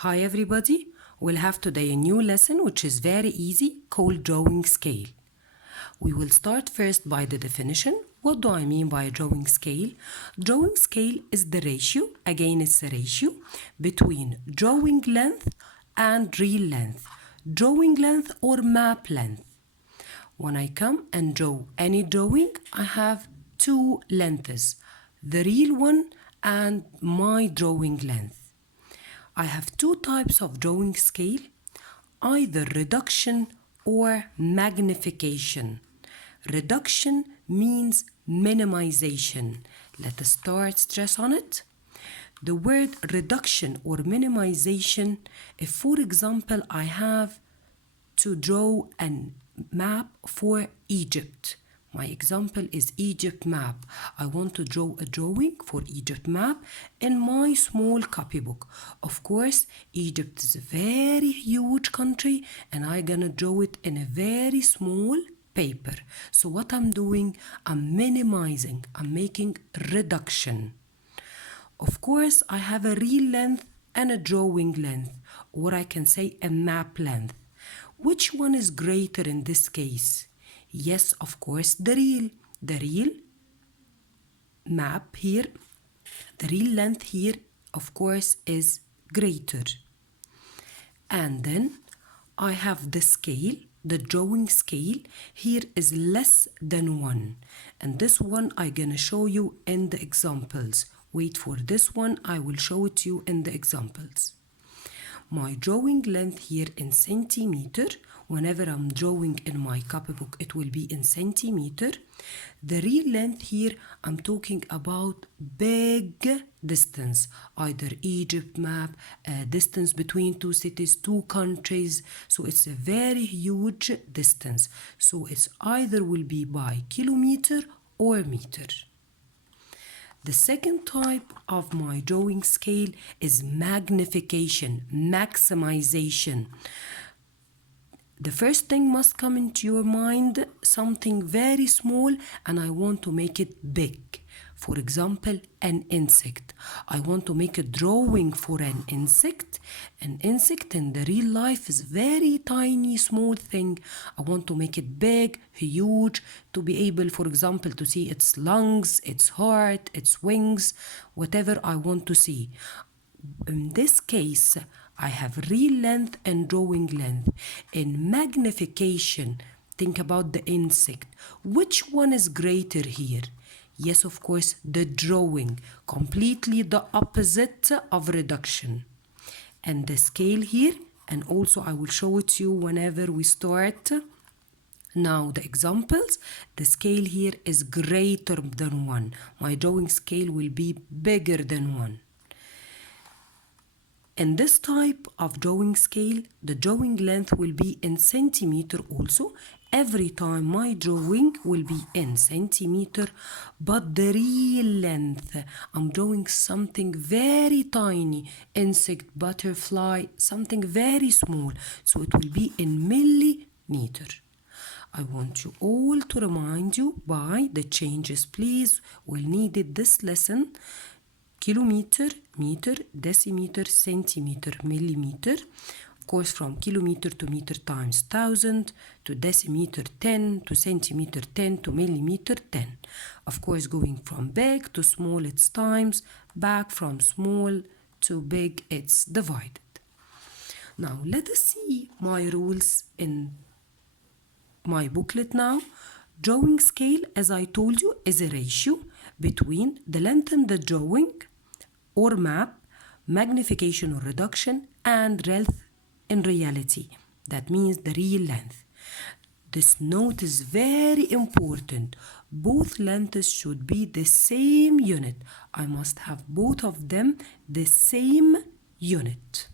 Hi everybody, we'll have today a new lesson which is very easy called drawing scale. We will start first by the definition. What do I mean by drawing scale? Drawing scale is the ratio, again it's a ratio, between drawing length and real length. Drawing length or map length. When I come and draw any drawing, I have two lengths, the real one and my drawing length. I have two types of drawing scale, either reduction or magnification. Reduction means minimization. Let us start stress on it. The word reduction or minimization, if for example I have to draw a map for Egypt. My example is Egypt map. I want to draw a drawing for Egypt map in my small copybook. Of course, Egypt is a very huge country and I'm gonna draw it in a very small paper. So what I'm doing, I'm minimizing, I'm making reduction. Of course, I have a real length and a drawing length, or I can say a map length. Which one is greater in this case? Yes, of course, the real map here, the real length here, of course, is greater. And then I have the scale, the drawing scale, here is less than 1. And this one I'm gonna show you in the examples. Wait for this one, I will show it to you in the examples. My drawing length here in centimeter. Whenever I'm drawing in my copybook, it will be in centimeter. The real length here, I'm talking about big distance, either Egypt map, distance between two cities, two countries. So it's a very huge distance. So it's either will be by kilometer or meter. The second type of my drawing scale is magnification, maximization. The first thing must come into your mind, something very small, and I want to make it big. For example, an insect. I want to make a drawing for an insect. An insect in the real life is very tiny, small thing. I want to make it big, huge, to be able, for example, to see its lungs, its heart, its wings, whatever I want to see. In this case, I have real length and drawing length. In magnification, think about the insect. Which one is greater here? Yes, of course, the drawing, completely the opposite of reduction. And the scale here, and also I will show it to you whenever we start. Now the examples, the scale here is greater than 1. My drawing scale will be bigger than 1. In this type of drawing scale, the drawing length will be in centimeter also. Every time my drawing will be in centimeter, but the real length, I'm drawing something very tiny, insect, butterfly, something very small, so it will be in millimeter. I want you all to remind you by the changes, please. We'll need it this lesson. Kilometer, meter, decimeter, centimeter, millimeter. Of course, from kilometer to meter times 1000, to decimeter 10, to centimeter 10, to millimeter 10. Of course, going from big to small, it's times, back from small to big, it's divided. Now, let us see my rules in my booklet now. Drawing scale, as I told you, is a ratio between the length in the drawing or map, magnification or reduction, and length in reality. That means the real length. This note is very important. Both lengths should be the same unit. I must have both of them the same unit.